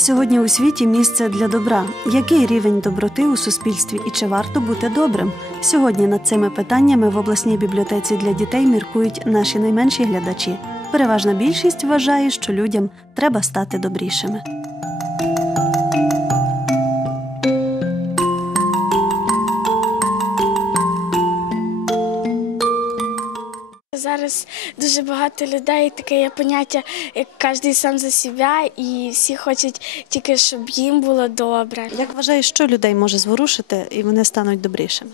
Сьогодні у світі місце для добра? Який рівень доброти у суспільстві і чи варто бути добрим? Сьогодні над цими питаннями в обласній бібліотеці для дітей міркують наші найменші глядачі. Переважна більшість вважає, що людям треба стати добрішими. Зараз дуже багато людей, таке є поняття, як кожен сам за себе, і всі хочуть тільки, щоб їм було добре. Як вважаєш, що людей може зворушити і вони стануть добрішими?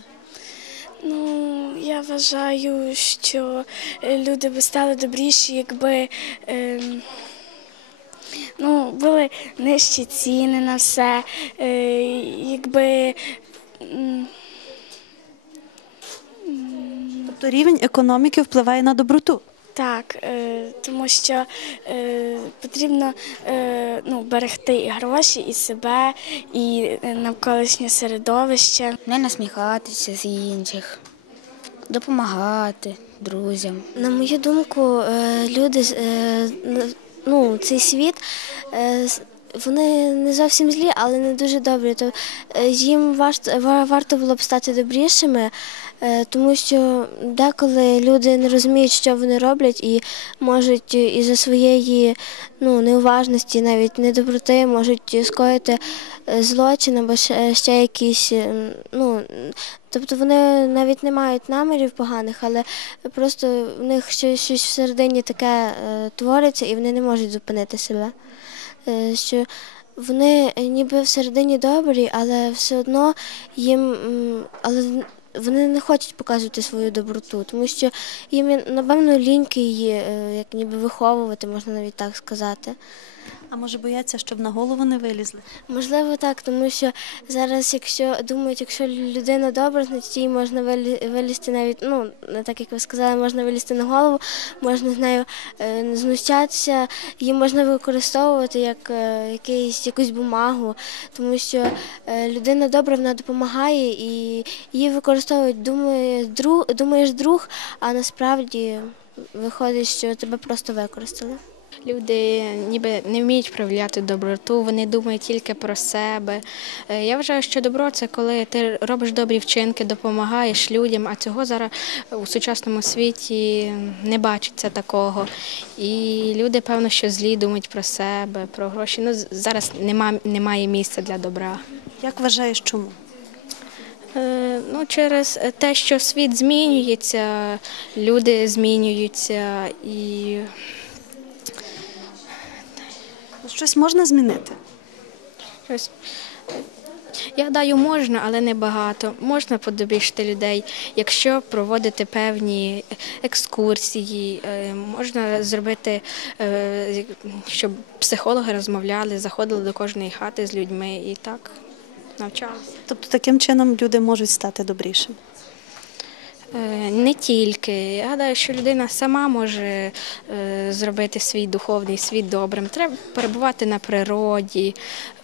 Ну, я вважаю, що е, люди би стали добріші, якби ем, ну, були нижчі ціни на все, е, якби. Тобто рівень економіки впливає на доброту. Так, е, тому що е, потрібно е, ну, берегти і гроші, і себе, і навколишнє середовище. не насміхатися з інших, допомагати друзям. На мою думку, люди з- ну, цей світ. Вони не зовсім злі, але не дуже добрі. То їм варто, ва- варто було б стати добрішими, тому що деколи люди не розуміють, що вони роблять, і можуть із-за своєї ну, неуважності, навіть недоброти, можуть скоїти е, злочин або ще, якісь. е, Ну, тобто вони навіть не мають намірів поганих, але просто в них щось, щось всередині таке е, твориться, і вони не можуть зупинити себе. Е, що вони е, ніби всередині добрі, але все одно їм але вони не хочуть показувати свою доброту, тому що їм напевно ліньки її е, як ніби виховувати, можна навіть так сказати. А може бояться, щоб на голову не вилізли? Можливо, так, тому що зараз, якщо думають, якщо людина добра, значить їй можна вилі- вилізти навіть, ну не так як ви сказали, можна вилізти на голову, можна з нею е, знущатися, її можна використовувати як е, якийсь, якусь бумагу, тому що е, людина добра, вона допомагає і її використовують. Думає, друг, думаєш друг, а насправді виходить, що тебе просто використали. Люди ніби не вміють проявляти доброту, вони думають тільки про себе. Е, Я вважаю, що добро це коли ти робиш добрі вчинки, допомагаєш людям, а цього зараз у сучасному світі не бачиться такого. І люди, певно, що злі думають про себе, про гроші. Ну, зараз нема, немає місця для добра. Як вважаєш, чому? Е, Ну, через те, що світ змінюється, люди змінюються і Щось можна змінити? Щось. Я гадаю, можна, але не багато. Можна подобішити людей, якщо проводити певні екскурсії, е, можна зробити, е, щоб психологи розмовляли, заходили до кожної хати з людьми і так навчалися. Тобто таким чином люди можуть стати добрішими. Е, Не тільки. Я гадаю, що людина сама може е, зробити свій духовний світ добрим. Треба перебувати на природі,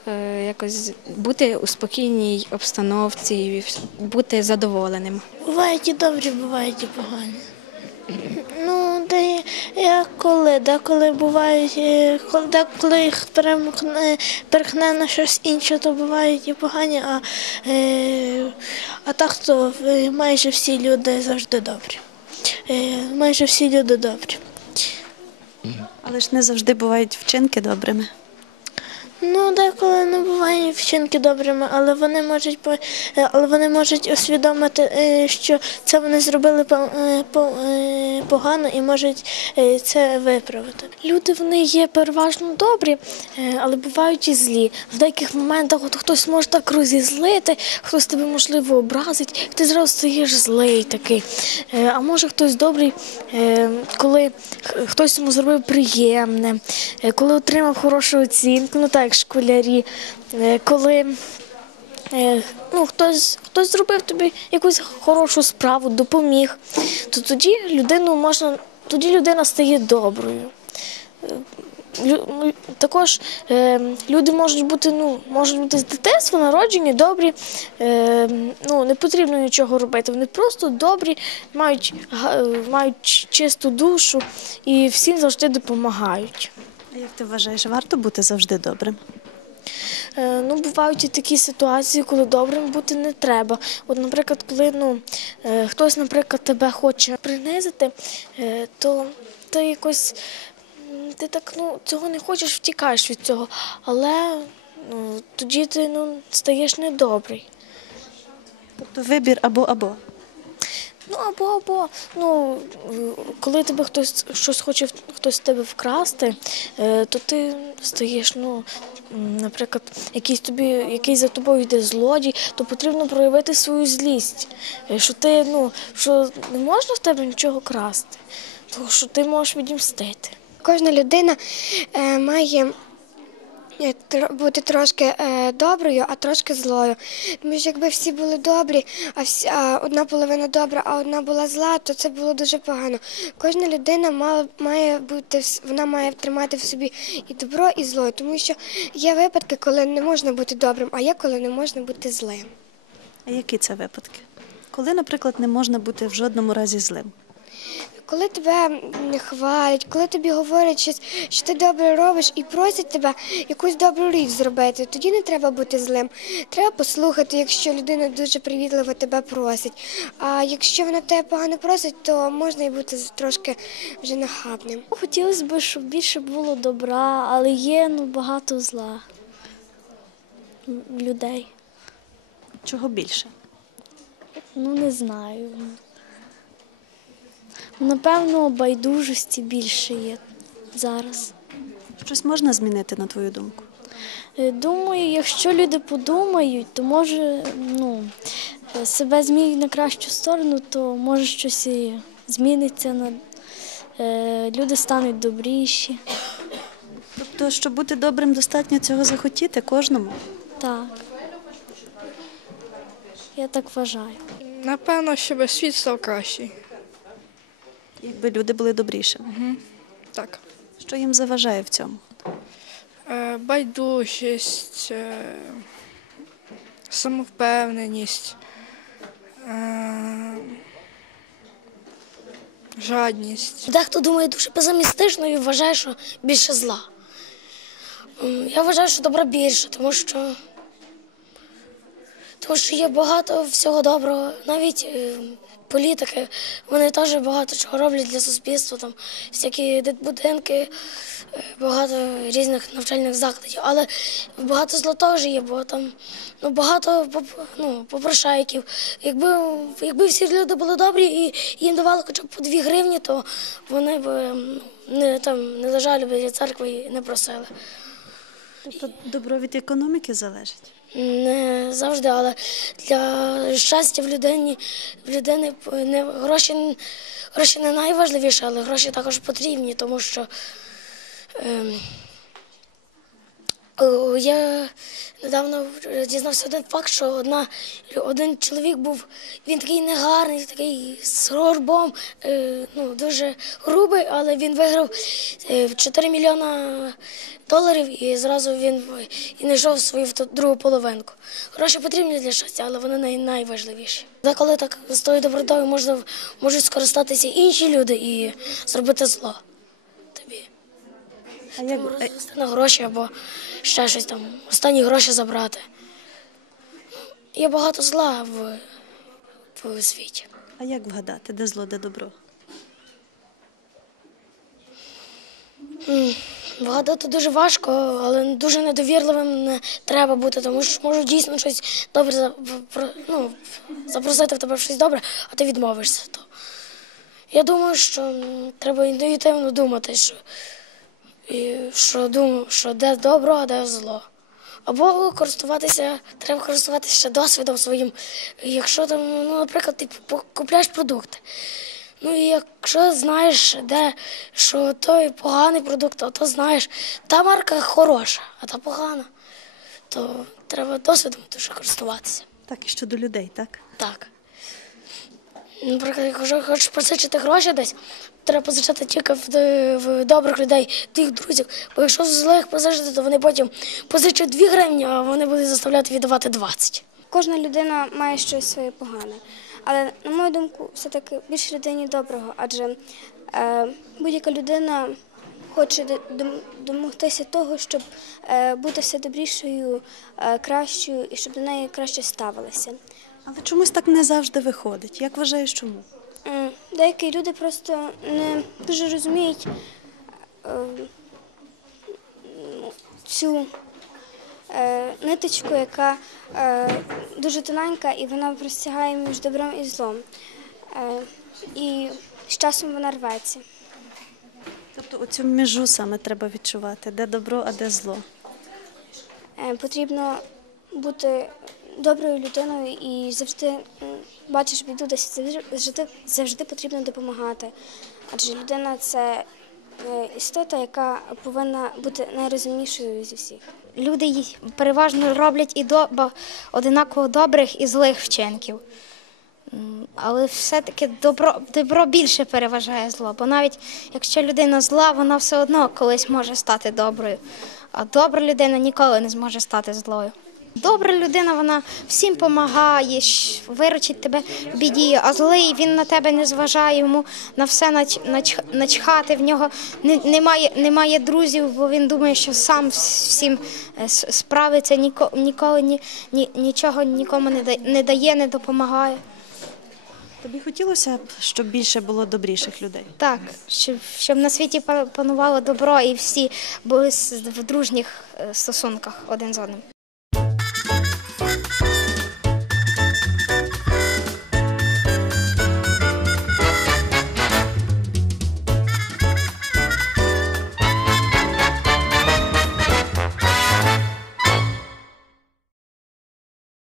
е, якось бути у спокійній обстановці, бути задоволеним. Бувають і добрі, бувають і погані. Ну, де як коли, деколи бувають, коли- деколи їх перехне на щось інше, то бувають і погані, а, а так то майже всі люди завжди добрі. Е, майже всі люди добрі. Але ж не завжди бувають вчинки добрими. Ну, деколи не буває вчинки добрими, але вони можуть по- е, але вони можуть усвідомити, е, що це вони зробили по- е, по- погано і можуть це виправити. Люди вони є переважно добрі, але бувають і злі. В деяких моментах от хтось може так розізлити, хтось тебе можливо образить, ти зразу стаєш злий такий. А може хтось добрий, коли хтось йому зробив приємне, коли отримав хорошу оцінку, ну так як школярі, е, коли. Е, Ну, хтось, хтось зробив тобі якусь хорошу справу, допоміг, то тоді людину можна, тоді людина стає доброю. Е, ну, Також люди можуть бути, ну, можуть бути з дитинства народжені, добрі, ну, не потрібно нічого робити. Вони просто добрі, мають, мають чисту душу і всім завжди допомагають. А як ти вважаєш, варто бути завжди добрим? Е, Ну, бувають і такі ситуації, коли добрим бути не треба. От, наприклад, коли ну, е, хтось, наприклад, тебе хоче принизити, е, то ти якось м, ти так ну, цього не хочеш, втікаєш від цього. Але ну, тоді ти ну, стаєш недобрий. Тобто вибір або або. Ну або або ну коли тебе хтось щось хоче хтось тебе вкрасти, е, то ти стаєш, ну наприклад, якийсь тобі, який за тобою йде злодій, то потрібно проявити свою злість. Е, Що ти ну що не можна в тебе нічого красти, тому що ти можеш відімстити. Кожна людина е, має бути трошки е, доброю, а трошки злою. Тому що якби всі були добрі, а, всі, а одна половина добра, а одна була зла, то це було дуже погано. Кожна людина мала, має бути, вона має тримати в собі і добро, і зло, тому що є випадки, коли не можна бути добрим, а є коли не можна бути злим. А які це випадки? Коли, наприклад, не можна бути в жодному разі злим? Коли тебе не хвалять, коли тобі говорять, щось, що ти добре робиш і просять тебе якусь добру річ зробити, тоді не треба бути злим. Треба послухати, якщо людина дуже привітливо тебе просить. А якщо вона тебе погано просить, то можна і бути трошки вже нахабним. Хотілося б, щоб більше було добра, але є ну, багато зла людей. Чого більше? Ну, не знаю. Напевно, байдужості більше є зараз. Щось можна змінити, на твою думку? Е, Думаю, якщо люди подумають, то може ну, е, себе змінять на кращу сторону, то може щось і зміниться. Е, люди стануть добріші. Тобто, щоб бути добрим, достатньо цього захотіти кожному. Так. Я так вважаю. Напевно, щоб світ став кращий. Якби люди були добрішими. Так. Що їм заважає в цьому? Е, Байдужість, е, самовпевненість, е, жадність. Дехто думає дуже песимістично і вважає, що більше зла. М, Я вважаю, що добра більше, тому що, тому що є багато всього доброго. Навіть е, політики, вони теж багато чого роблять для суспільства, там всякі дитбудинки, е, багато різних навчальних закладів. Але багато зла теж є, бо там ну, багато ну, попрошайків. Якби, якби всі люди були добрі і їм давали хоча б по дві гривні, то вони б не, там, не лежали біля церкви і не просили. Тобто добро від економіки залежить. Не завжди, але для щастя в людині в людини не гроші, гроші не найважливіше, але гроші також потрібні, тому що ем, я недавно дізнався один факт, що одна, один чоловік був, він такий негарний, такий з горбом, е, ну, дуже грубий, але він виграв е, 4 мільйона доларів і зразу він і знайшов свою другу половинку. Гроші потрібні для щастя, але вони най, найважливіші. Деколи так з тою добротою можна, можуть скористатися інші люди і зробити зло. А як, розвести на гроші або ще щось там, останні гроші забрати. Є багато зла в, в світі. а як вгадати, де зло, де добро? Вгадати дуже важко, але дуже недовірливим не треба бути, тому що можуть дійсно щось добре ну, запросити в тебе щось добре, а ти відмовишся. То. Я думаю, що треба інтуїтивно думати, що, і, що, дум, що де добро, а де зло. Або користуватися, треба користуватися досвідом своїм. Якщо там, ну, наприклад, ти купляєш продукти. Ну і якщо знаєш, де що той поганий продукт, а то знаєш, та марка хороша, а та погана, то треба досвідом дуже користуватися. Так і щодо людей, так? Так. Наприклад, якщо хочеш позичити гроші десь, треба позичати тільки в, в добрих людей, тих друзів. Бо якщо злих позичити, то вони потім позичать 2 гривні, а вони будуть заставляти віддавати 20. Кожна людина має щось своє погане. Але, на мою думку, все-таки більше людині доброго, адже е, будь-яка людина хоче домогтися того, щоб е, бути все добрішою, е, кращою і щоб до неї краще ставилися. Але чомусь так не завжди виходить. Як вважаєш, чому? Деякі люди просто не дуже розуміють е, цю е, ниточку, яка е, дуже тоненька, і вона простягає між добром і злом. І з часом вона рветься. Тобто оцю межу саме треба відчувати, де добро, а де зло. Потрібно бути доброю людиною і завжди бачиш біду десь завжди, завжди, потрібно допомагати. Адже людина це е, істота, яка повинна бути найрозумнішою зі всіх. Люди й переважно роблять і до, одинаково добрих і злих вчинків. Але все-таки добро, добро більше переважає зло, бо навіть якщо людина зла, вона все одно колись може стати доброю. А добра людина ніколи не зможе стати злою. Добра людина, вона всім допомагає, виручить тебе в біді, а злий він на тебе не зважає, йому на все нач, нач, начхати, в нього немає, немає друзів, бо він думає, що сам всім е, справиться, ніко, ніколи ні, ні, нічого нікому не дає, не допомагає. Тобі хотілося б, щоб більше було добріших людей? Так, щоб, щоб на світі панувало добро і всі були в дружніх е, стосунках один з одним.